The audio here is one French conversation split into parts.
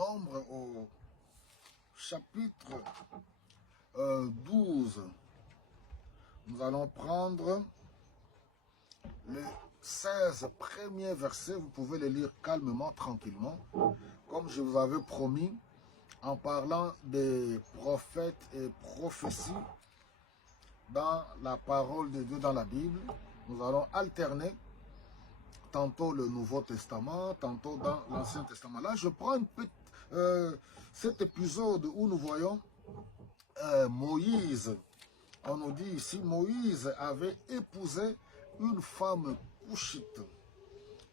Nombre au chapitre 12. Nous allons prendre les 16 premiers versets. Vous pouvez les lire calmement, tranquillement, comme je vous avais promis, en parlant des prophètes et prophéties dans la parole de Dieu dans la Bible. Nous allons alterner tantôt le Nouveau Testament, tantôt dans l'Ancien Testament. Là, je prends cet épisode où nous voyons Moïse. On nous dit ici, Moïse avait épousé une femme couchite.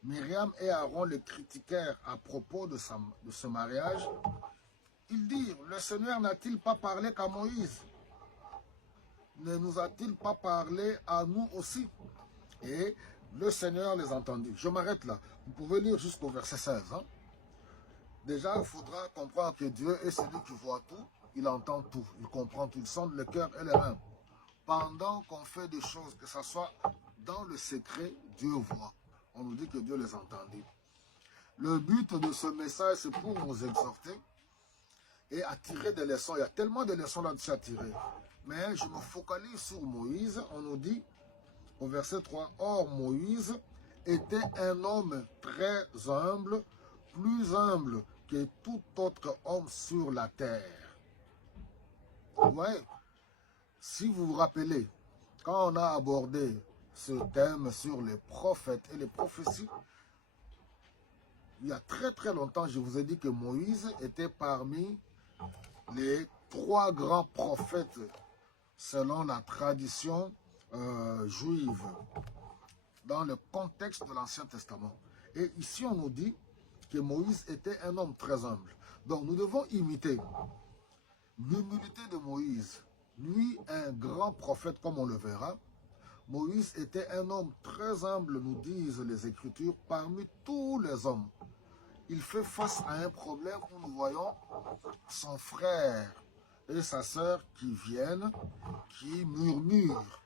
Myriam et Aaron le critiquèrent à propos de ce mariage. Ils dirent, le Seigneur n'a-t-il pas parlé qu'à Moïse? Ne nous a-t-il pas parlé à nous aussi? Et le Seigneur les entendit. Je m'arrête là. Vous pouvez lire jusqu'au verset 16. Hein? Déjà, il faudra comprendre que Dieu est celui qui voit tout. Il entend tout. Il comprend tout. Il sonde le cœur et les reins. Pendant qu'on fait des choses, que ce soit dans le secret, Dieu voit. On nous dit que Dieu les entendit. Le but de ce message, c'est pour nous exhorter et attirer des leçons. Il y a tellement de leçons là-dessus à tirer. Mais je me focalise sur Moïse. On nous dit au verset 3, « Or Moïse était un homme très humble, plus humble que tout autre homme sur la terre. » Ouais. Si vous vous rappelez, quand on a abordé ce thème sur les prophètes et les prophéties, il y a très très longtemps, je vous ai dit que Moïse était parmi les 3 grands prophètes selon la tradition juive dans le contexte de l'Ancien Testament. Et ici, on nous dit que Moïse était un homme très humble. Donc, nous devons imiter l'humilité de Moïse. Lui, un grand prophète, comme on le verra. Moïse était un homme très humble, nous disent les Écritures, parmi tous les hommes. Il fait face à un problème où nous voyons son frère et sa sœur qui viennent, qui murmurent.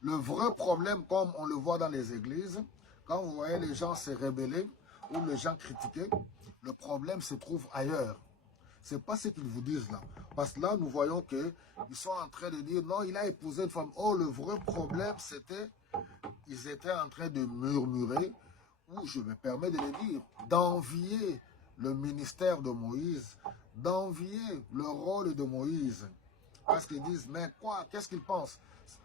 Le vrai problème, comme on le voit dans les églises, quand vous voyez les gens se rebeller ou les gens critiquer, le problème se trouve ailleurs. Ce n'est pas ce qu'ils vous disent là. Parce que là, nous voyons qu'ils sont en train de dire, non, il a épousé une femme. Oh, le vrai problème, c'était, ils étaient en train de murmurer, ou je me permets de le dire, d'envier le ministère de Moïse, d'envier le rôle de Moïse. Parce qu'ils disent, mais quoi, qu'est-ce qu'ils pensent?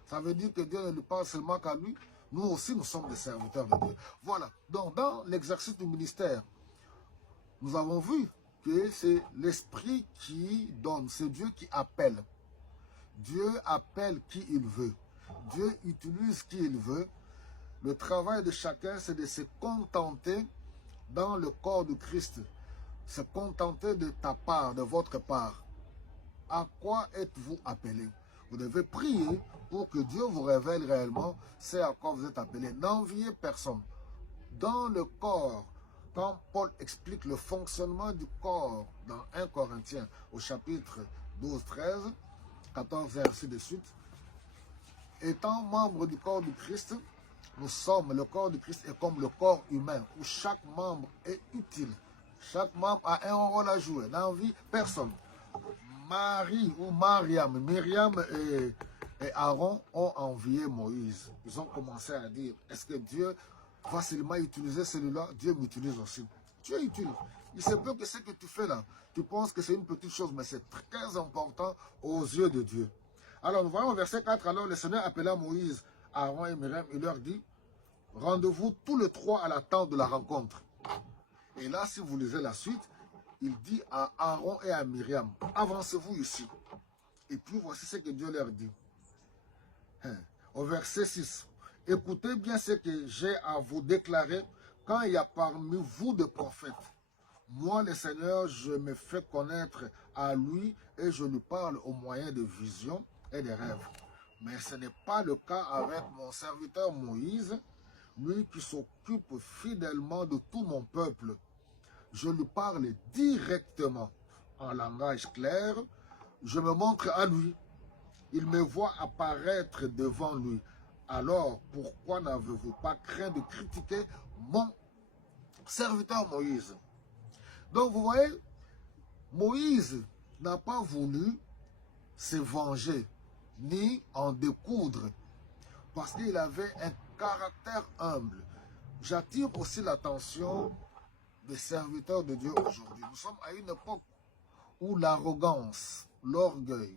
Ça veut dire que Dieu ne lui parle seulement qu'à lui. Nous aussi, nous sommes des serviteurs de Dieu. Voilà. Donc, dans l'exercice du ministère, nous avons vu que c'est l'Esprit qui donne. C'est Dieu qui appelle. Dieu appelle qui il veut. Dieu utilise qui il veut. Le travail de chacun, c'est de se contenter dans le corps de Christ. Se contenter de ta part, de votre part. À quoi êtes-vous appelé? Vous devez prier pour que Dieu vous révèle réellement c'est à quoi vous êtes appelé. N'enviez personne. Dans le corps, quand Paul explique le fonctionnement du corps dans 1 Corinthiens au chapitre 12, 13, 14 et ainsi de suite, étant membre du corps du Christ, nous sommes, le corps du Christ est comme le corps humain où chaque membre est utile. Chaque membre a un rôle à jouer. N'envie personne. Marie ou Myriam et Aaron ont envié Moïse. Ils ont commencé à dire, est-ce que Dieu va seulement utiliser celui-là? Dieu m'utilise aussi. Tu es utile. Il se peut que ce que tu fais là, tu penses que c'est une petite chose, mais c'est très important aux yeux de Dieu. Alors nous voyons au verset 4, alors le Seigneur appela Moïse, Aaron et Myriam, il leur dit, rendez-vous tous les 3 à la tente de la rencontre. Et là, si vous lisez la suite, il dit à Aaron et à Myriam, avancez-vous ici. Et puis voici ce que Dieu leur dit. Au verset 6, écoutez bien ce que j'ai à vous déclarer quand il y a parmi vous des prophètes. Moi, le Seigneur, je me fais connaître à lui et je lui parle au moyen de visions et de rêves. Mais ce n'est pas le cas avec mon serviteur Moïse, lui qui s'occupe fidèlement de tout mon peuple. Je lui parle directement, en langage clair, je me montre à lui. Il me voit apparaître devant lui. Alors, pourquoi n'avez-vous pas craint de critiquer mon serviteur Moïse? Donc, vous voyez, Moïse n'a pas voulu se venger, ni en découdre, parce qu'il avait un caractère humble. J'attire aussi l'attention des serviteurs de Dieu aujourd'hui. Nous sommes à une époque où l'arrogance, l'orgueil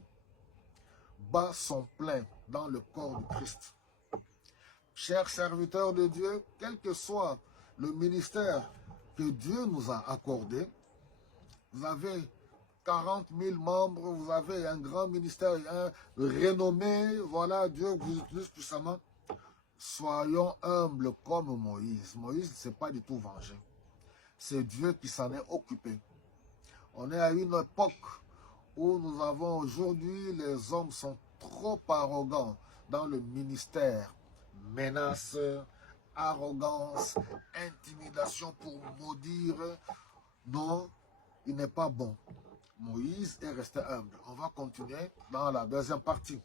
bat son plein dans le corps du Christ. Chers serviteurs de Dieu, quel que soit le ministère que Dieu nous a accordé, vous avez 40 000 membres, vous avez un grand ministère, un renommé, voilà, Dieu vous utilise puissamment. Soyons humbles comme Moïse. Moïse ne s'est pas du tout vengé. C'est Dieu qui s'en est occupé. On est à une époque où nous avons aujourd'hui, les hommes sont trop arrogants dans le ministère. Menaces, arrogance, intimidation pour maudire. Non, il n'est pas bon. Moïse est resté humble. On va continuer dans la deuxième partie.